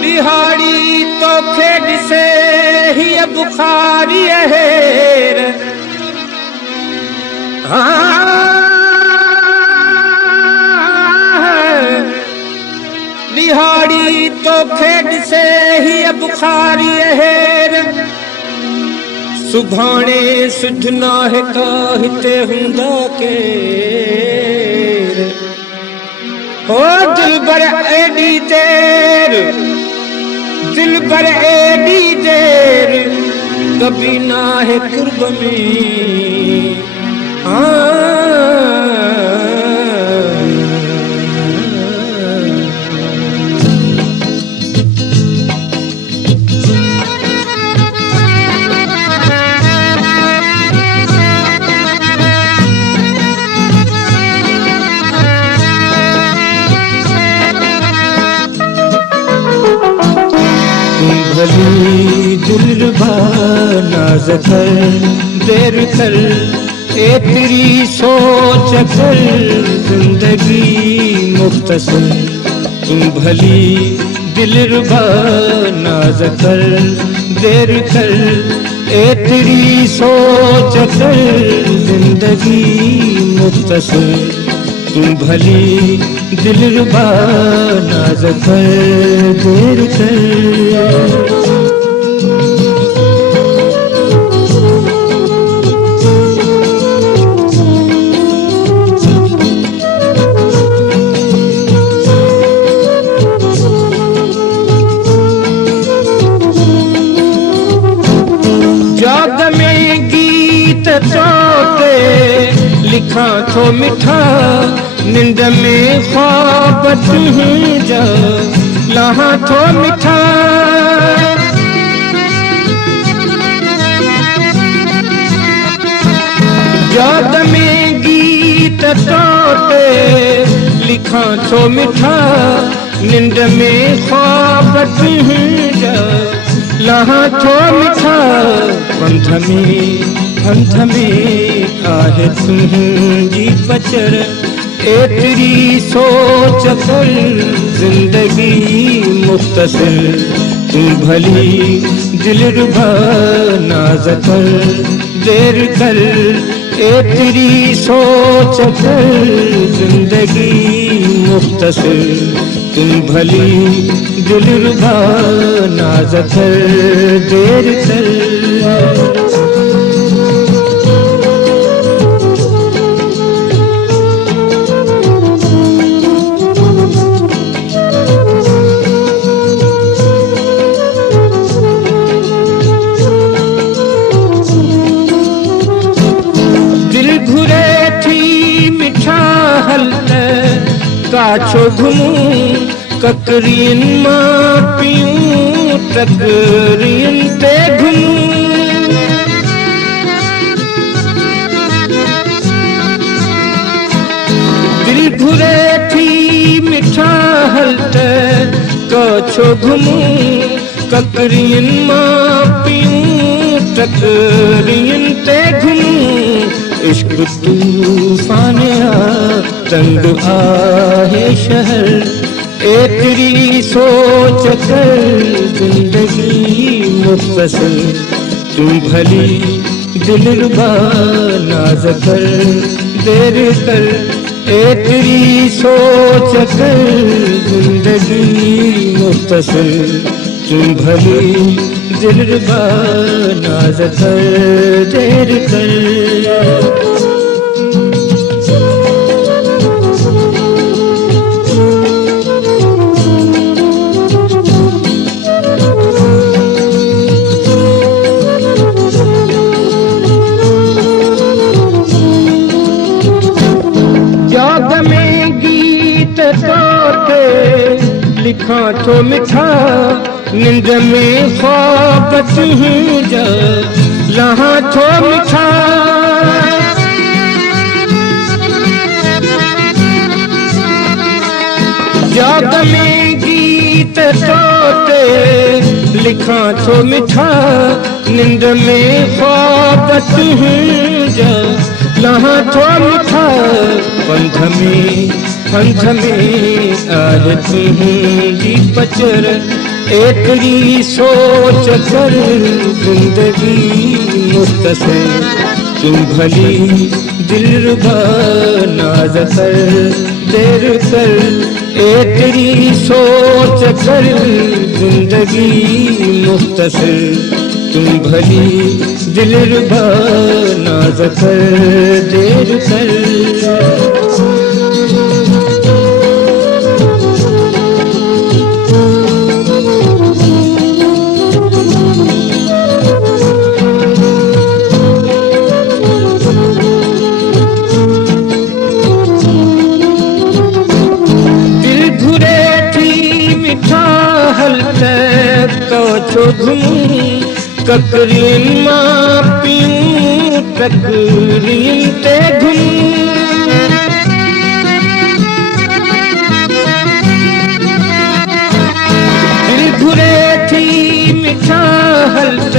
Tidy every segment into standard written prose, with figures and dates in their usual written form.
बिहाड़ी तो खेड से ही बुखारी है। बिहाड़ी तो खेड से ही बुखारी है। सुभाणे सुधना है तो हिते हुंदा के हो दिल बर एडी देर, दिल बर एडी देर कभी ना है कुर्ब में। भली दिलरुबा नाज़ कर देर कर ए तेरी सोच कर जिंदगी मुख्तसर। तुम भली दिलरुबा नाज़ कर देर कर ए तेरी सोच कर जिंदगी मुख्तसर। तुम भली दिलरुबा नाज़ कर देर कर। याद में गीत चोटे लिखा तो मिठा, निंद में ख्वाब तुझे जा लहा तो मिठा। याद में गीत चोटे लिखा तो मिठा, निंद में ख्वाब तुझे जा लहा तो मिठा। पंथ में आहे तुझी पचर ए तेरी सोच कर जिंदगी मुख्तसर। तुम भली दिलरुबा नाज़ कर देर कर ए तेरी सोच कर जिंदगी मुख्तसर। तुम भली दिलरुबा नाज़ कर देर कर। दिल घुरे थी मिठा हल्द काछो घुमूं ककरियन मां पियूं टकरियन ते घुमूं। दिल घुरे थी मिठा हल्द काछो घुमूं ककरियन मां पियूं टकरियन ते घुमूं। इश्क तूफान तंग आहे शहर ए तेरी सोच कर जिंदगी मुख्तसर। तुम भली दिलरुबा नाज़ कर देर कर ए तेरी सोच कर जिंदगी मुख्तसर। तुम भली दिलरुबा नाज़ कर देर कर। याद में गीत तोते लिखा तो मिठा, निंद में ख्वाब तुझे जा लहा तो मिठा। याद में गीत तोते लिखा तो मिठा, निंद में ख्वाब तुझे जा लहाँ थो मिठा पंध में आहे तुंहिंजी पचर एतरी सोच कर जिंदगी मुख्तसर तुम भली दिलरुबा नाज कर देर कर एतरी सोच कर जिंदगी मुख्तसर तुम भली दिलरुबा नाज कर देर कर ककरीन मां पियूं तकरीन ते घुम दिल घुरे थी मिठा हलत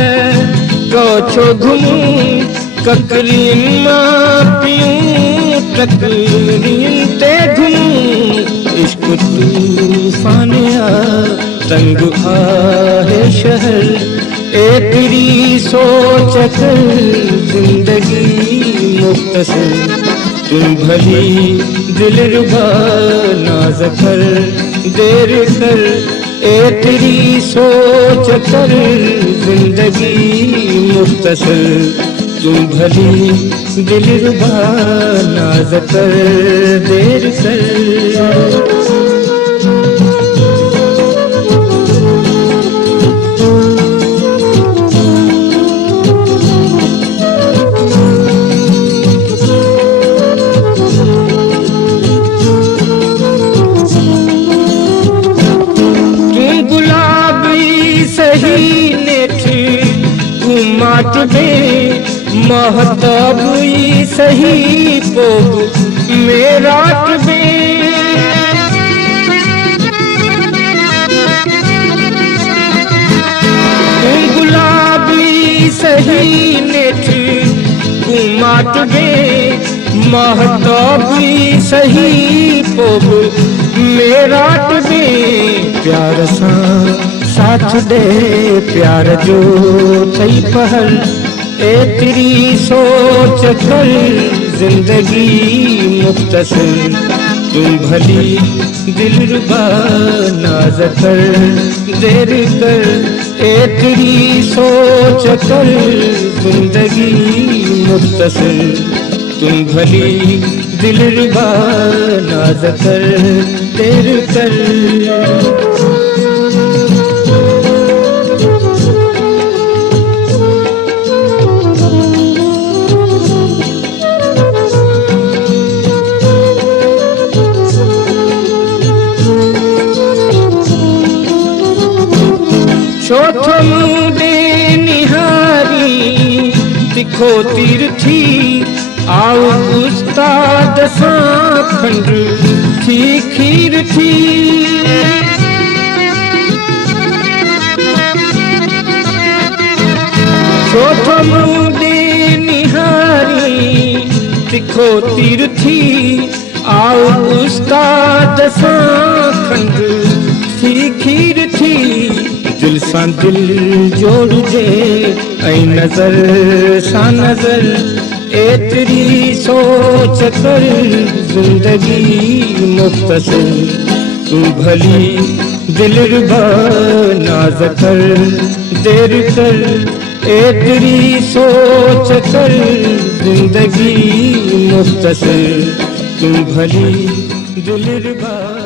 कछो घुमूं ककरीन मां पियूं तकरीन ते घुमूं इश्क तूफान तंग आहे शहर एतरी सोच कर जिंदगी मुख्तसर तुम भली दिलरुबा नाज कर देर कर एतरी सोच कर जिंदगी मुख्तसर तुम भली दिलरुबा नाज कर देर कर महताब सही पोग मेरा गुलाबी सही नेठ कुमाट बे महताब सही पोग मेरा बे प्यार सा साथ दे प्यार जो थई पहल एतरी सोच कर जिंदगी मुख्तसर तुम भली दिलरुबा नाज कर देर कर एतरी सोच कर जिंदगी मुख्तसर तुम भली दिलरुबा नाज कर देर कर चौथो मुदे निहारी तिखो तीर थी आओ उस्ताद सां खंड थी खीर थी चौथो मुदे निहारी तिखो तीर थी आओ उस्ताद सां खंड थी खीर थी दिल सां दिल जोड़जे ऐं नज़र सां नज़र एतरी सोच कर जिंदगी मुख्तसर तू भली दिलरुबा नाज कर देर कर एतरी सोच कर जिंदगी मुख्तसर तू भली दिलरुबा